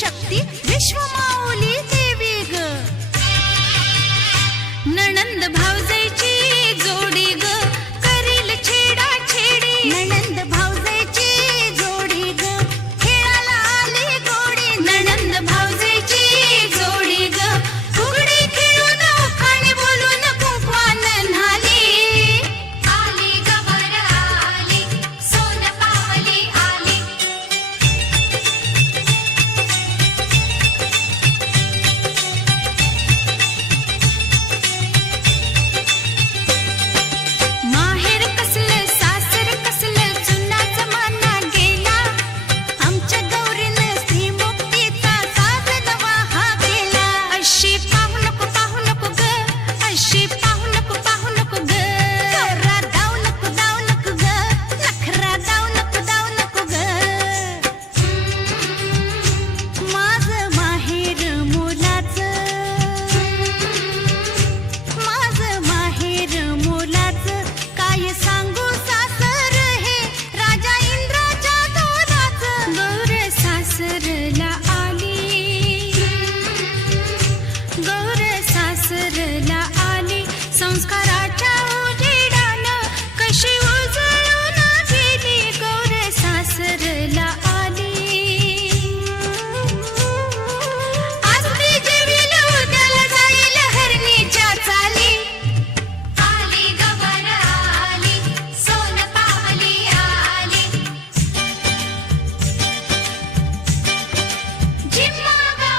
शक्ती विश्वमाऊली देवी ग नणंद भावजाईची जोडी ग करील छेडा छेडी नणंद भावजाईची जोडी ग खेळाला आली गोडी नणंद भावजाईची जोडी ग फुगडी खेळून खाणे बोलून कुंकवान न्हाली आली गबर आली सोन पावली आली माहेर कसलं सासर कसलं जुना जमाना गेला आमच्या गौरीनं स्त्रीमुक्तीचा साज नवा हा केला अशी पाहू नको ग अशी पाहू नको ग नखरा दाऊ नको ग नखरा दाऊ नको ग माझं माहेर मोलाचं माझं माहेर मोलाचं काय सांगू सासर हे राजा इंद्राच्या तोलाचं गौर सासरला आली गौर सासरला आली संस्काराच्या उजेडानं कशी उजळून गेली गौर सासरला आली आज ती जेवील उद्याला जाईल हरणीच्या चाली आली गबर आली सोन पावली आली जिम्मा गा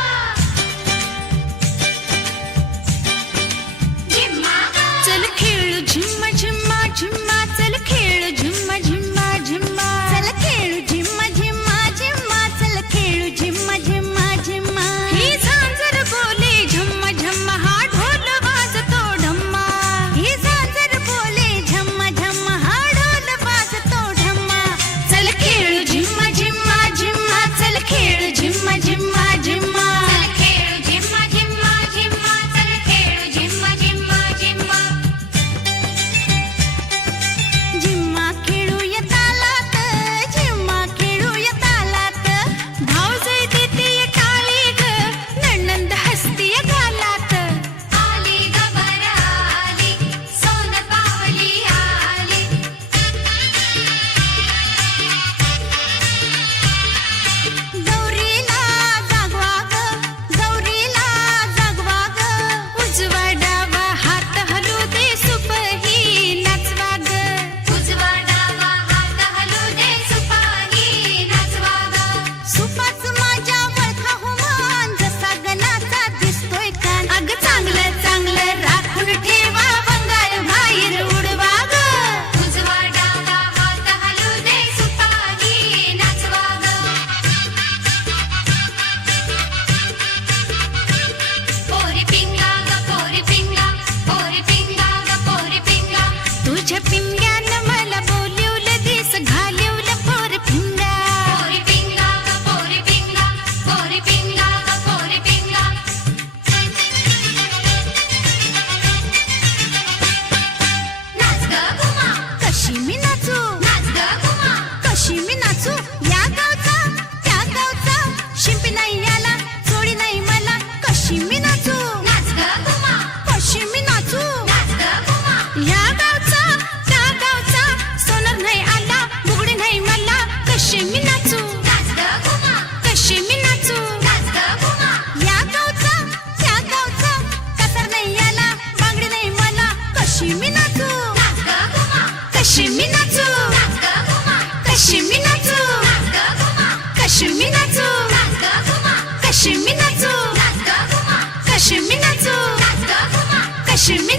जिम्मा गा चल खेळू झिम्मा झिम्मा झिम्मा चल खेळू झिम्मा झिम्मा झिम्मा चल खेळू झिम्मा झिम्मा झिम्मा चल खेळू झिम्मा झिम्मा झिम्मा ही झांजर बोले झम्मा झम्मा हा ढोल वाजतो ढम्मा ही झांजर बोले झम्मा झम्मा हा ढोल वाजतो ढम्मा चल खेळू झिम्मा झिम्मा झिम्मा चल खेळू झिम्मा झिम्मा झिम्मा चल खेळू जिम्मा जिम्मा जिम्मा चल खेळू जिम्मा जिम्मा जिम्मा झिम्मा खेळूया तालात झिम्मा खेळूया तालात भावजाई देते टाळी ग नणंद हसतीय गालात आली गबर आली सोन पावली आली गौरीला जागवा ग गौरीला जागवा ग उजवा डावा हात हलू दे सुपही नाचवा ग उजवा डावा हात हलू दे सुपाही नाचवा ग सुपाच माझ्या वळखा हुमान जसा गणाचा दिसतोय कान अग चांगलं चांगलं राखून ठेवा वंगार बाहेर उडवा ग उजवा डावा हात हलू दे सुपाही नाचवा ग पोरी पिंगा ग पोरी पिंगा पोरी पिंगा ग पोरी पिंगा तुझ्या पिंग्यानं मला बोलवलं दिस घालवलं पोर पिंगा पोरी पिंगा ग पोरी पिंगा पोरी पिंगा ग पोरी पिंगा नाच ग घुमा कशी मी नाचू नाच ग घुमा कशी मी नाचू या गावचा त्या गावचा शिंपी नाही याला जोडी नाही मला कशी मी नाचू नाच ग घुमा कशी मी नाचू नाच ग घुमा या गावचा त्या गावचा सोनार नाही आला बुगडी नाही मला कशी मी नाचू नाच ग घुमा कशी मी नाचू नाच ग घुमा या गावचा त्या गावचा कसार नाही याला बांगडी नाही मला कशी मी नाचू नाच ग घुमा कशी मी नाचू नाच ग घुमा कशी मी नाचू नाच ग घुमा कशी मी नाचू नाच ग घुमा कशी मी नाचू नाच ग घुमा कशी मी नाचू नाच ग घुमा कशी मी